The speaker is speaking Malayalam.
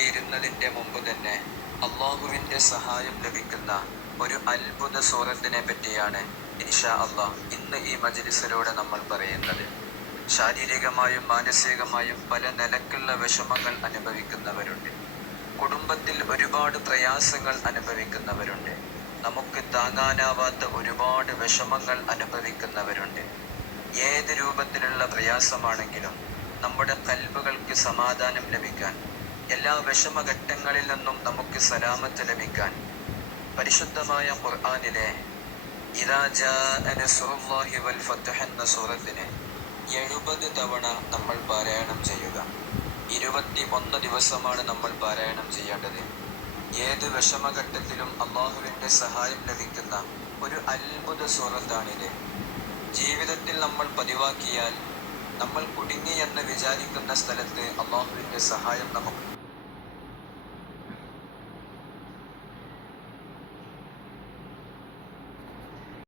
വേണ്ടിയിരുന്നതിൻ്റെ മുമ്പ് തന്നെ അള്ളാഹുവിൻ്റെ സഹായം ലഭിക്കുന്ന ഒരു അത്ഭുത സൂറത്തിനെ പറ്റിയാണ് ഇൻഷാ അള്ളാഹ് ഇന്ന് ഈ മജ്‌ലിസിലൂടെ നമ്മൾ പറയുന്നത്. ശാരീരികമായും മാനസികമായും പല നിലക്കുള്ള വിഷമങ്ങൾ അനുഭവിക്കുന്നവരുണ്ട്. കുടുംബത്തിൽ ഒരുപാട് പ്രയാസങ്ങൾ അനുഭവിക്കുന്നവരുണ്ട്. നമുക്ക് താങ്ങാനാവാത്ത ഒരുപാട് വിഷമങ്ങൾ അനുഭവിക്കുന്നവരുണ്ട്. ഏത് രൂപത്തിലുള്ള പ്രയാസമാണെങ്കിലും നമ്മുടെ ഖൽബുകൾക്ക് സമാധാനം ലഭിക്കാൻ, എല്ലാ വിഷമഘട്ടങ്ങളിൽ നിന്നും നമുക്ക് സലാമത്ത് ലഭിക്കാൻ പരിശുദ്ധമായ ഖുർആനിലെ ഇദാ ജാഅ നസ്റുല്ലാഹി വൽ ഫത്ഹ് എന്ന സൂറത്തിനെ 70 തവണ നമ്മൾ പാരായണം ചെയ്യുക. 21 ദിവസമാണ് നമ്മൾ പാരായണം ചെയ്യേണ്ടത്. ഏത് വിഷമഘട്ടത്തിലും അള്ളാഹുവിൻ്റെ സഹായം ലഭിക്കുന്ന ഒരു അത്ഭുത സൂറത്താണിത്. ജീവിതത്തിൽ നമ്മൾ പതിവാക്കിയാൽ നമ്മൾ കുടുങ്ങി എന്ന് വിചാരിക്കുന്ന സ്ഥലത്ത് അള്ളാഹുവിൻ്റെ സഹായം നമുക്ക്